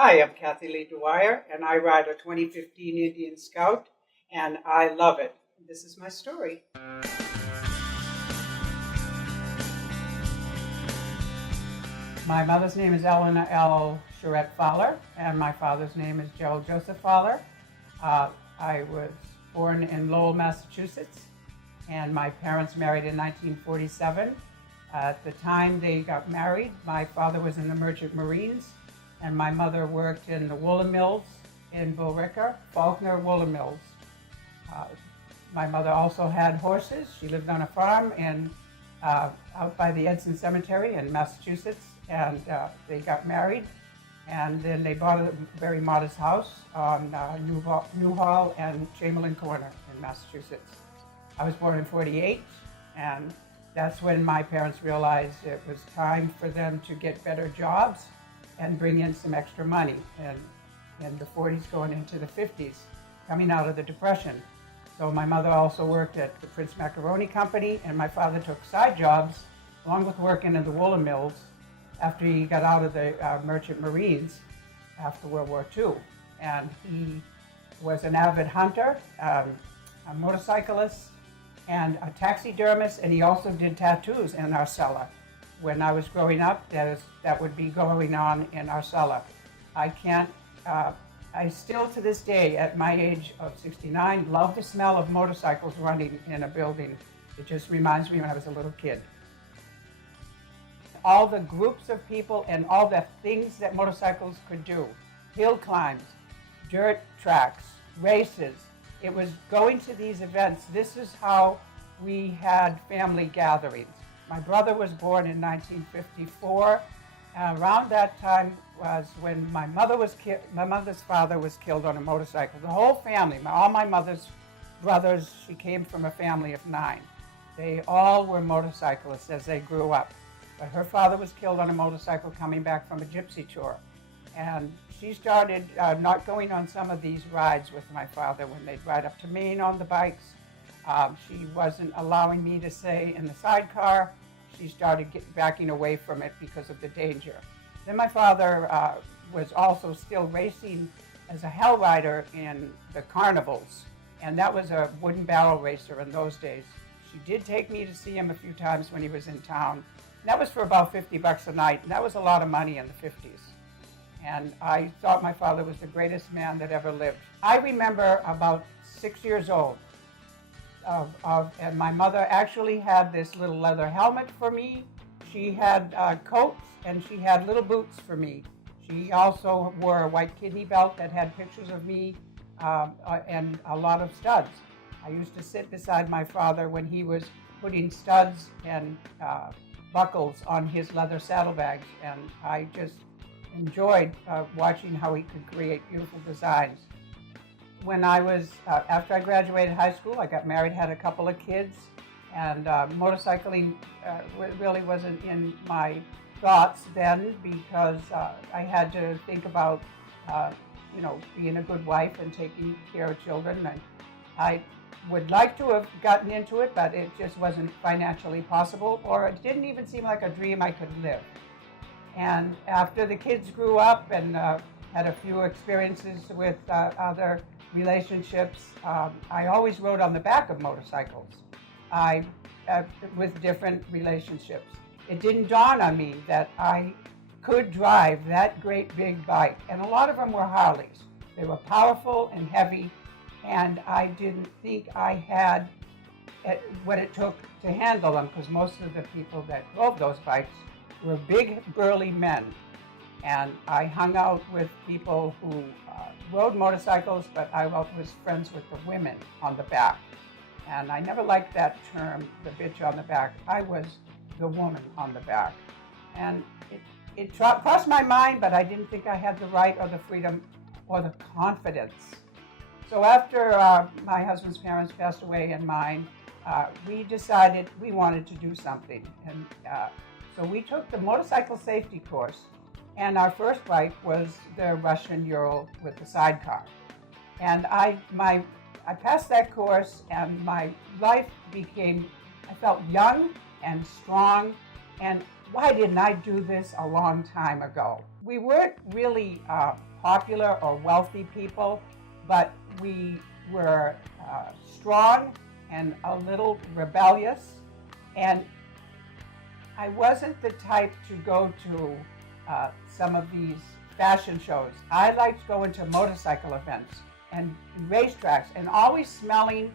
Hi, I'm Kathy Lee Dwyer, and I ride a 2015 Indian Scout, and I love it. This is my story. My mother's name is Eleanor L. Charette Fowler, and my father's name is Gerald Joseph Fowler. I was born in Lowell, Massachusetts, and my parents married in 1947. At the time they got married, my father was in the Merchant Marines, and my mother worked in the woolen mills in Billerica, Faulkner Woolen Mills. Uh, my mother also had horses. She lived on a farm out by the Edson Cemetery in Massachusetts, and they got married, and then they bought a very modest house on Newhall and Chamberlain Corner in Massachusetts. I was born in '48, and that's when my parents realized it was time for them to get better jobs and bring in some extra money in the 40s going into the 50s, coming out of the Depression. So my mother also worked at the Prince Macaroni Company, and my father took side jobs along with working in the woolen mills after he got out of the Merchant Marines after World War II. And he was an avid hunter, a motorcyclist, and a taxidermist, and he also did tattoos in our cellar. When I was growing up, that would be going on in our cellar. I still to this day, at my age of 69, love the smell of motorcycles running in a building. It just reminds me when I was a little kid. All the groups of people and all the things that motorcycles could do. Hill climbs, dirt tracks, races. It was going to these events. This is how we had family gatherings. My brother was born in 1954. Around that time was when my mother's father was killed on a motorcycle. The whole family, all my mother's brothers, she came from a family of 9. They all were motorcyclists as they grew up. But her father was killed on a motorcycle coming back from a gypsy tour. And she started not going on some of these rides with my father when they'd ride up to Maine on the bikes. She wasn't allowing me to stay in the sidecar. She started backing away from it because of the danger. Then my father was also still racing as a hell rider in the carnivals, and that was a wooden barrel racer in those days. She did take me to see him a few times when he was in town. That was for about $50 a night, and that was a lot of money in the 50s. And I thought my father was the greatest man that ever lived. I remember about 6 years old, and my mother actually had this little leather helmet for me. She had coats, and she had little boots for me. She also wore a white kidney belt that had pictures of me and a lot of studs. I used to sit beside my father when he was putting studs and buckles on his leather saddlebags, and I just enjoyed watching how he could create beautiful designs. When I was, after I graduated high school, I got married, had a couple of kids, and motorcycling really wasn't in my thoughts then because I had to think about, being a good wife and taking care of children. And I would like to have gotten into it, but it just wasn't financially possible, or it didn't even seem like a dream I could live. And after the kids grew up and had a few experiences with other relationships, I always rode on the back of motorcycles with different relationships. It didn't dawn on me that I could drive that great big bike, and a lot of them were Harleys. They were powerful and heavy, and I didn't think I had what it took to handle them, because most of the people that drove those bikes were big, burly men. And I hung out with people who rode motorcycles, but I was friends with the women on the back. And I never liked that term, the bitch on the back. I was the woman on the back. And it crossed my mind, but I didn't think I had the right or the freedom or the confidence. So after my husband's parents passed away and mine, we decided we wanted to do something. And so we took the motorcycle safety course, and our first bike was the Russian Ural with the sidecar. And I passed that course, and my life I felt young and strong, and why didn't I do this a long time ago? We weren't really popular or wealthy people, but we were strong and a little rebellious. And I wasn't the type to go to some of these fashion shows. I liked going to motorcycle events and racetracks and always smelling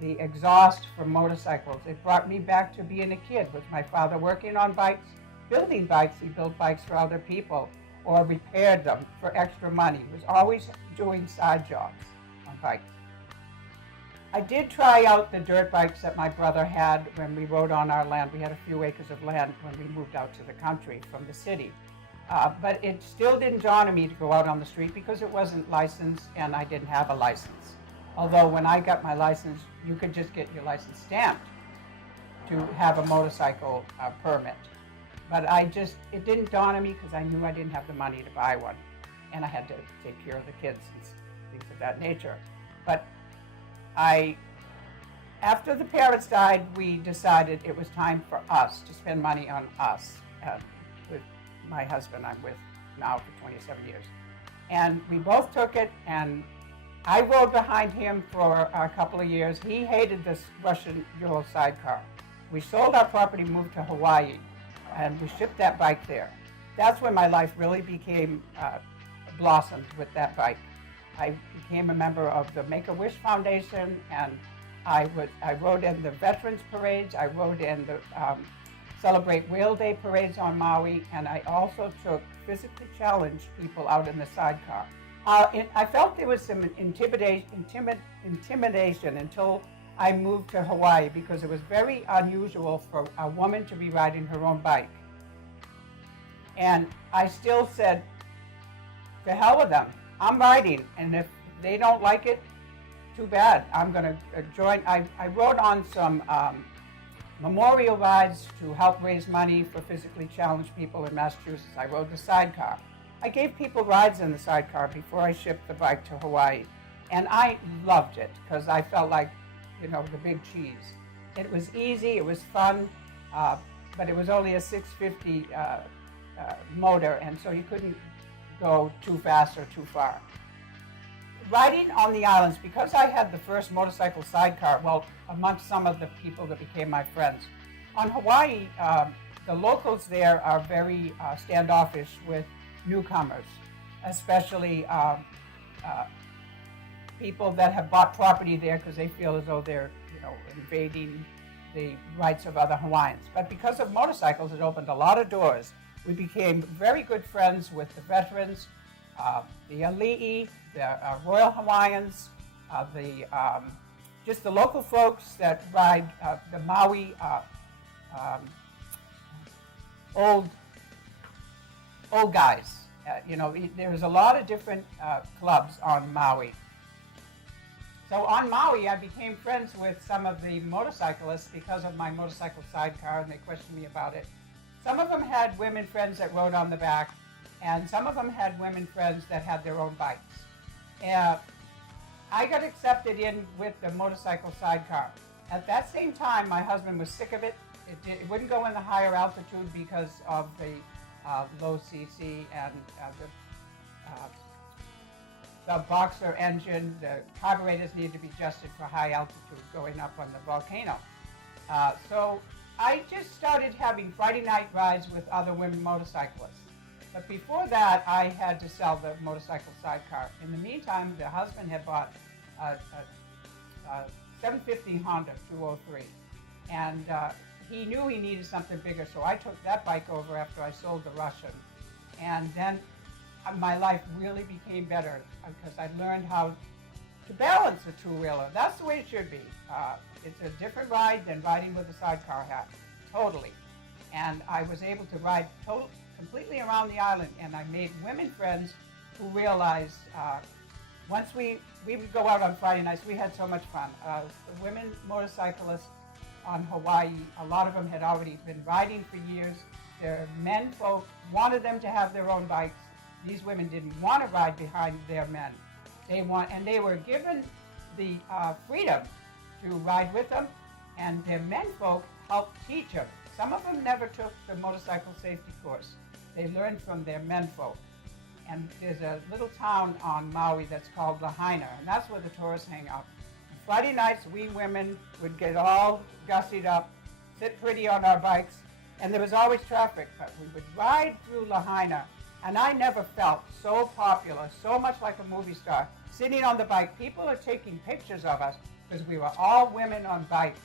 the exhaust from motorcycles. It brought me back to being a kid with my father working on bikes, building bikes. He built bikes for other people or repaired them for extra money. He was always doing side jobs on bikes. I did try out the dirt bikes that my brother had when we rode on our land. We had a few acres of land when we moved out to the country from the city. But it still didn't dawn on me to go out on the street because it wasn't licensed and I didn't have a license. Although when I got my license, you could just get your license stamped to have a motorcycle permit. But it didn't dawn on me because I knew I didn't have the money to buy one. And I had to take care of the kids and things of that nature. But after the parents died, we decided it was time for us to spend money on us. With my husband I'm with now for 27 years. And we both took it, and I rode behind him for a couple of years. He hated this Russian Euro sidecar. We sold our property, moved to Hawaii, and we shipped that bike there. That's when my life really became blossomed with that bike. I became a member of the Make-A-Wish Foundation, and I rode in the Veterans Parades. I rode in the Celebrate Whale Day parades on Maui, and I also took physically challenged people out in the sidecar. I felt there was some intimidation until I moved to Hawaii because it was very unusual for a woman to be riding her own bike. And I still said, to hell with them. I'm riding, and if they don't like it, too bad. I'm going to join. I rode on some memorial rides to help raise money for physically challenged people in Massachusetts. I rode the sidecar. I gave people rides in the sidecar before I shipped the bike to Hawaii, and I loved it because I felt like, the big cheese. It was easy, it was fun, but it was only a 650 motor, and so you couldn't go too fast or too far. Riding on the islands, because I had the first motorcycle sidecar, well, amongst some of the people that became my friends. On Hawaii, the locals there are very standoffish with newcomers, especially people that have bought property there because they feel as though they're, invading the rights of other Hawaiians. But because of motorcycles, it opened a lot of doors. We became very good friends with the veterans, the Ali'i, the Royal Hawaiians, just the local folks that ride the Maui old guys. There's a lot of different clubs on Maui. So on Maui, I became friends with some of the motorcyclists because of my motorcycle sidecar, and they questioned me about it. Some of them had women friends that rode on the back, and some of them had women friends that had their own bikes. I got accepted in with the motorcycle sidecar. At that same time, my husband was sick of it. It wouldn't go in the higher altitude because of the low CC and the boxer engine. The carburetors needed to be adjusted for high altitude going up on the volcano. So I just started having Friday night rides with other women motorcyclists. But before that, I had to sell the motorcycle sidecar. In the meantime, the husband had bought a 750 Honda 203. And he knew he needed something bigger, so I took that bike over after I sold the Russian. And then my life really became better because I learned how to balance a two-wheeler. That's the way it should be. It's a different ride than riding with a sidecar hat, totally. And I was able to ride completely around the island, and I made women friends who realized once we would go out on Friday nights, we had so much fun. The women motorcyclists on Hawaii, a lot of them had already been riding for years. Their men folk wanted them to have their own bikes. These women didn't want to ride behind their men. They were given the freedom to ride with them, and their men folk helped teach them. Some of them never took the motorcycle safety course. They learned from their men folk. And there's a little town on Maui that's called Lahaina, and that's where the tourists hang out. Friday nights, we women would get all gussied up, sit pretty on our bikes, and there was always traffic, but we would ride through Lahaina, and I never felt so popular, so much like a movie star. Sitting on the bike, people are taking pictures of us because we were all women on bikes.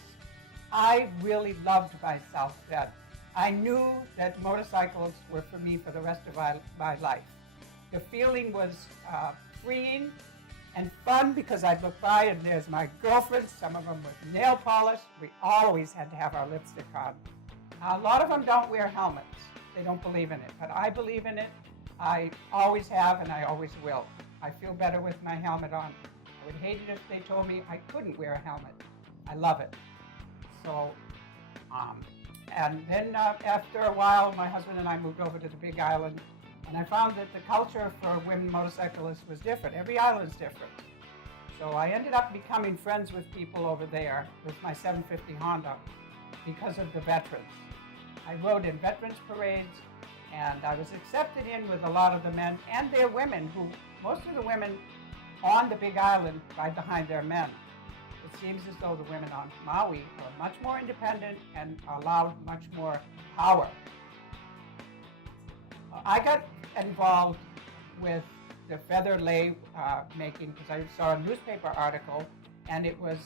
I really loved myself then. I knew that motorcycles were for me for the rest of my life. The feeling was freeing and fun because I'd look by and there's my girlfriends, some of them with nail polish. We always had to have our lipstick on. A lot of them don't wear helmets. They don't believe in it, but I believe in it. I always have and I always will. I feel better with my helmet on. I would hate it if they told me I couldn't wear a helmet. I love it. So, and then after a while, my husband and I moved over to the Big Island, and I found that the culture for women motorcyclists was different. Every island's different. So I ended up becoming friends with people over there with my 750 Honda because of the veterans. I rode in veterans parades, and I was accepted in with a lot of the men and their women, who most of the women on the Big Island ride behind their men. It seems as though the women on Maui are much more independent and are allowed much more power. I got involved with the feather lei making because I saw a newspaper article, and it was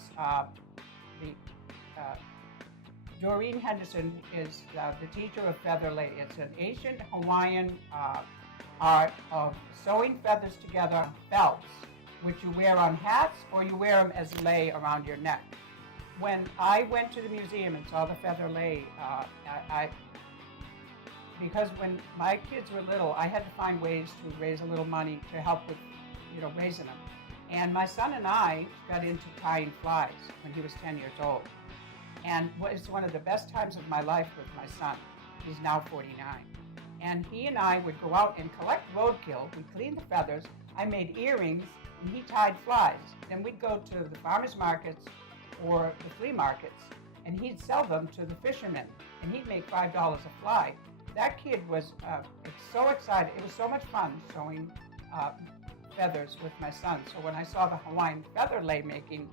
Doreen Henderson is the teacher of feather lei. It's an ancient Hawaiian art of sewing feathers together on felts, which you wear on hats or you wear them as lei around your neck. When I went to the museum and saw the feather lei, because when my kids were little, I had to find ways to raise a little money to help with, raising them. And my son and I got into tying flies when he was 10 years old. And it's one of the best times of my life with my son. He's now 49. And he and I would go out and collect roadkill. We'd clean the feathers. I made earrings, and he tied flies. Then we'd go to the farmers markets or the flea markets, and he'd sell them to the fishermen, and he'd make $5 a fly. That kid was so excited. It was so much fun sewing feathers with my son. So when I saw the Hawaiian feather lei making,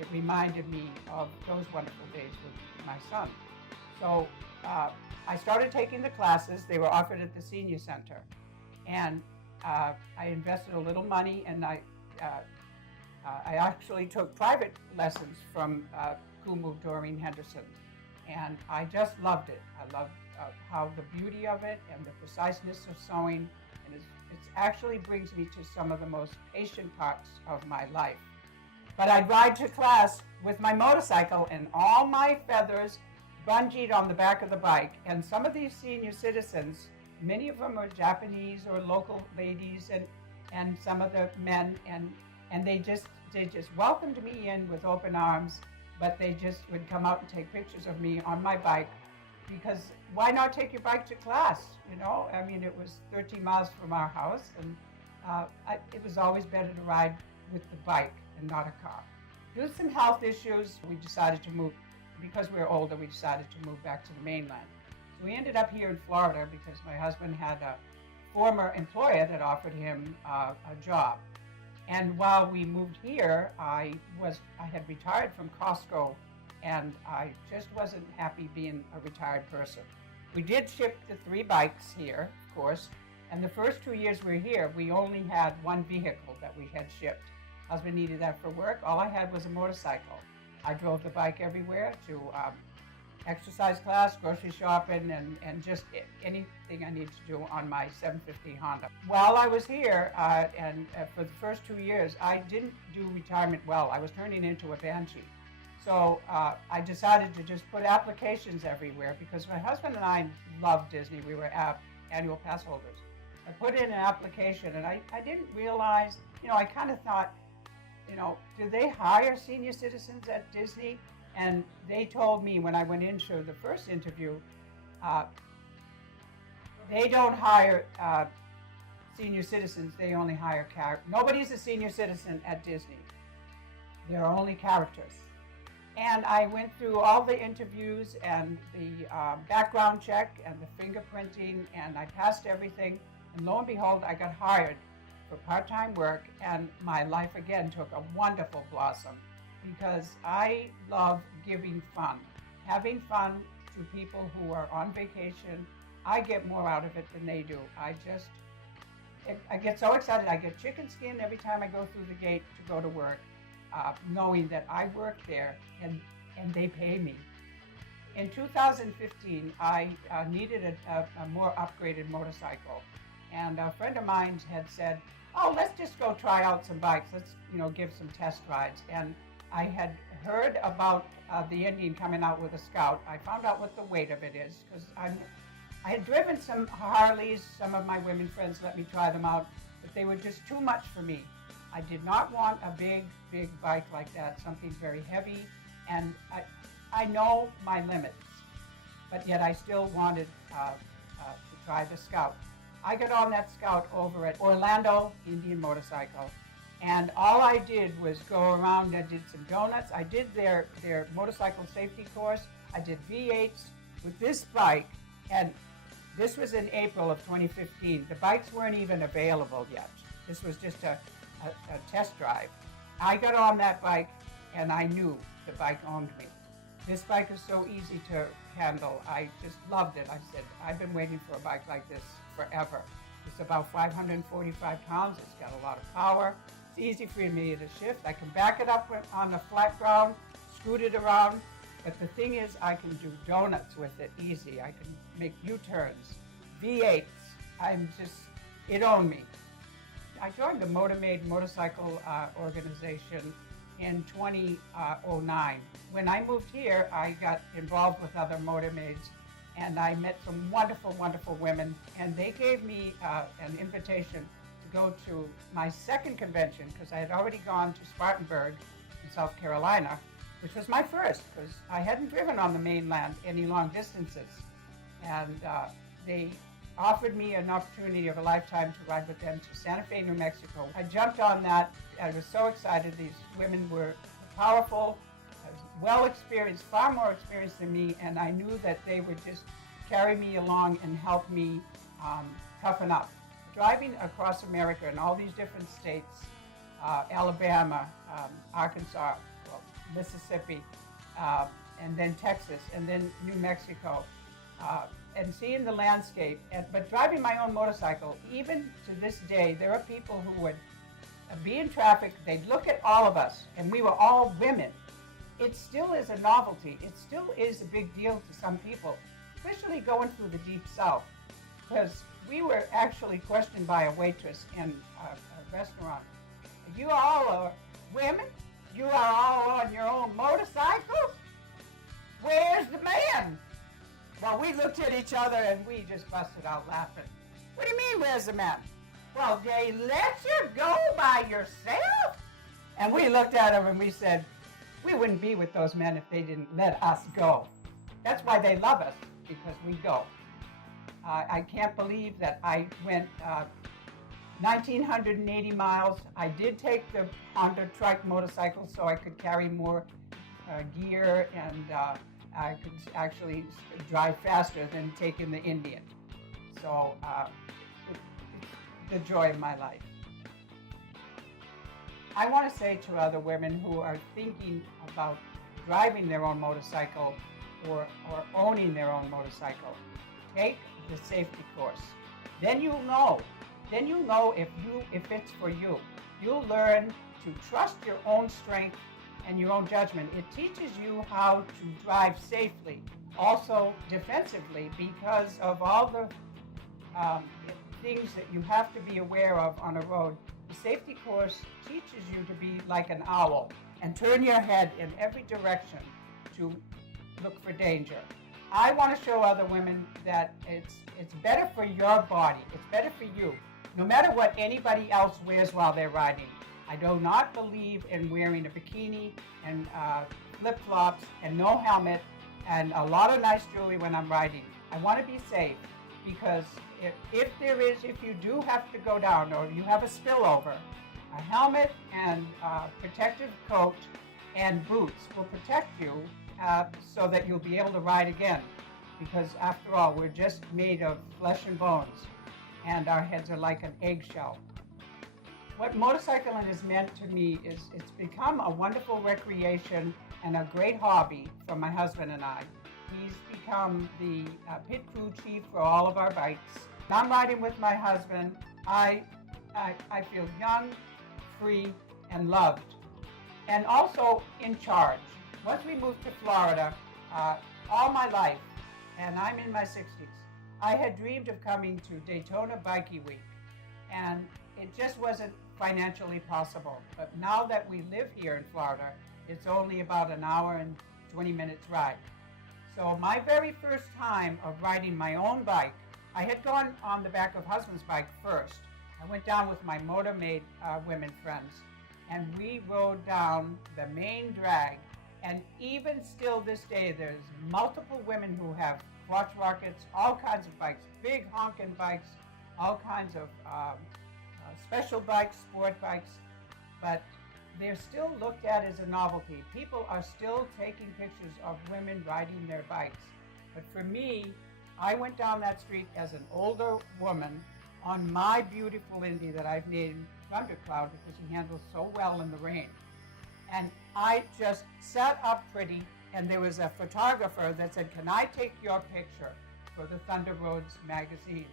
it reminded me of those wonderful days with my son. So I started taking the classes. They were offered at the senior center. And I invested a little money, and I actually took private lessons from Kumu Doreen Henderson. And I just loved it. I loved how the beauty of it and the preciseness of sewing, and it actually brings me to some of the most patient parts of my life. But I'd ride to class with my motorcycle and all my feathers bungeed on the back of the bike. And some of these senior citizens, many of them are Japanese or local ladies, and some of the men, and they just welcomed me in with open arms. But they just would come out and take pictures of me on my bike, because why not take your bike to class? I mean, it was 13 miles from our house, and it was always better to ride with the bike and not a car. Due to some health issues, we decided to move. Because we were older, we decided to move back to the mainland. So we ended up here in Florida because my husband had a former employer that offered him a job. And while we moved here, I had retired from Costco, and I just wasn't happy being a retired person. We did ship the 3 bikes here, of course, and the first 2 years we were here, we only had one vehicle that we had shipped. Husband needed that for work. All I had was a motorcycle. I drove the bike everywhere to exercise class, grocery shopping, and just anything I needed to do on my 750 Honda. While I was here, for the first 2 years, I didn't do retirement well. I was turning into a banshee. So I decided to just put applications everywhere because my husband and I loved Disney. We were annual pass holders. I put in an application, and I didn't realize, I kind of thought, do they hire senior citizens at Disney? And they told me when I went into the first interview, they don't hire senior citizens, they only hire characters. Nobody's a senior citizen at Disney. They're only characters. And I went through all the interviews and the background check and the fingerprinting, and I passed everything. And lo and behold, I got hired for part-time work, and my life again took a wonderful blossom because I love giving fun, having fun to people who are on vacation. I get more out of it than they do. I get so excited. I get chicken skin every time I go through the gate to go to work, knowing that I work there and they pay me. In 2015, I needed a more upgraded motorcycle, and a friend of mine had said, "Oh, let's just go try out some bikes. Let's, give some test rides." And I had heard about the Indian coming out with a Scout. I found out what the weight of it is because I had driven some Harleys. Some of my women friends let me try them out, but they were just too much for me. I did not want a big bike like that, something very heavy, and I know my limits, but yet I still wanted to try the Scout. I got on that Scout over at Orlando Indian Motorcycle, and all I did was go around. I did some donuts. I did their motorcycle safety course. I did V8s with this bike, and this was in April of 2015. The bikes weren't even available yet. This was just a test drive. I got on that bike, and I knew the bike owned me. This bike is so easy to handle. I just loved it. I said, I've been waiting for a bike like this forever. It's about 545 pounds. It's got a lot of power. It's easy for me to shift. I can back it up on the flat ground, scoot it around. But the thing is, I can do donuts with it easy. I can make U-turns, V8s. It owned me. I joined the Motormade motorcycle organization in 2009. When I moved here, I got involved with other Motormaids, and I met some wonderful, wonderful women, and they gave me an invitation to go to my second convention, because I had already gone to Spartanburg in South Carolina, which was my first, because I hadn't driven on the mainland any long distances. And they offered me an opportunity of a lifetime to ride with them to Santa Fe, New Mexico. I jumped on that. I was so excited. These women were powerful, well experienced, far more experienced than me, and I knew that they would just carry me along and help me toughen up. Driving across America in all these different states, Alabama, Arkansas, Mississippi, and then Texas, and then New Mexico, and seeing the landscape. But driving my own motorcycle, even to this day, there are people who would be in traffic, they'd look at all of us, and we were all women. It still is a novelty. It still is a big deal to some people, especially going through the Deep South, because we were actually questioned by a waitress in a restaurant. You all are women? You are all on your own motorcycles? Where's the man? Well, we looked at each other and we just busted out laughing. What do you mean, where's the man? Well, they let you go by yourself? And we looked at him and we said, we wouldn't be with those men if they didn't let us go. That's why they love us, because we go. I can't believe that I went 1,980 miles. I did take the Honda trike motorcycle so I could carry more gear, and I could actually drive faster than taking the Indian. So it's the joy of my life. I want to say to other women who are thinking about driving their own motorcycle or owning their own motorcycle, take the safety course. Then you'll know. Then you'll know if it's for you. You'll learn to trust your own strength and your own judgment. It teaches you how to drive safely, also defensively, because of all the things that you have to be aware of on a road. The safety course teaches you to be like an owl and turn your head in every direction to look for danger. I want to show other women that it's better for your body. It's better for you. No matter what anybody else wears while they're riding. I do not believe in wearing a bikini and flip-flops and no helmet and a lot of nice jewelry when I'm riding. I want to be safe, because if you do have to go down or you have a spillover, a helmet and protective coat and boots will protect you so that you'll be able to ride again. Because after all, we're just made of flesh and bones. and our heads are like an eggshell. What motorcycling has meant to me is it's become a wonderful recreation and a great hobby for my husband and I. He's become the pit crew chief for all of our bikes. I'm riding with my husband. I feel young, free, and loved, and also in charge. Once we moved to Florida, all my life, and I'm in my 60s, I had dreamed of coming to Daytona Bikie Week, and it just wasn't financially possible. But now that we live here in Florida, it's only about an hour and 20 minutes ride. So my very first time of riding my own bike, I had gone on the back of husband's bike first. I went down with my motor-made women friends, and we rode down the main drag. And even still this day, there's multiple women who have crotch rockets, all kinds of bikes, big honking bikes, all kinds of special bikes, sport bikes, but they're still looked at as a novelty. People are still taking pictures of women riding their bikes. But for me, I went down that street as an older woman on my beautiful Indy that I've named Thundercloud because he handles so well in the rain. And I just sat up pretty, and there was a photographer that said, "Can I take your picture for the Thunder Roads magazine?"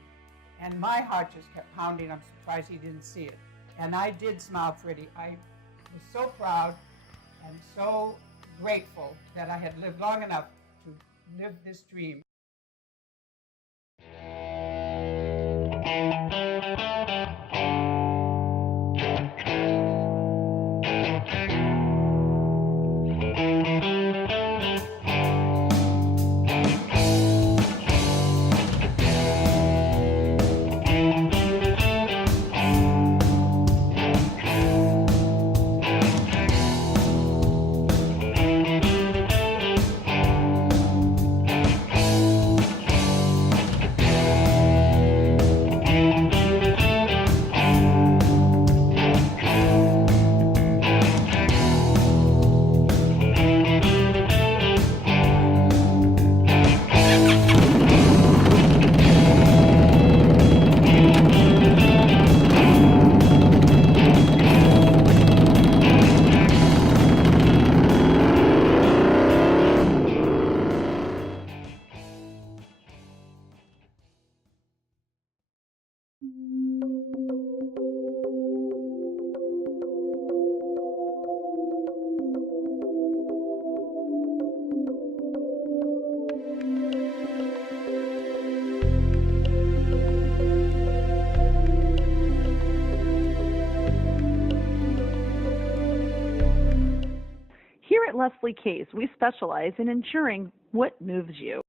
And my heart just kept pounding. I'm surprised he didn't see it. And I did smile pretty. I was so proud and so grateful that I had lived long enough to live this dream. Here at Leslie Case, we specialize in ensuring what moves you.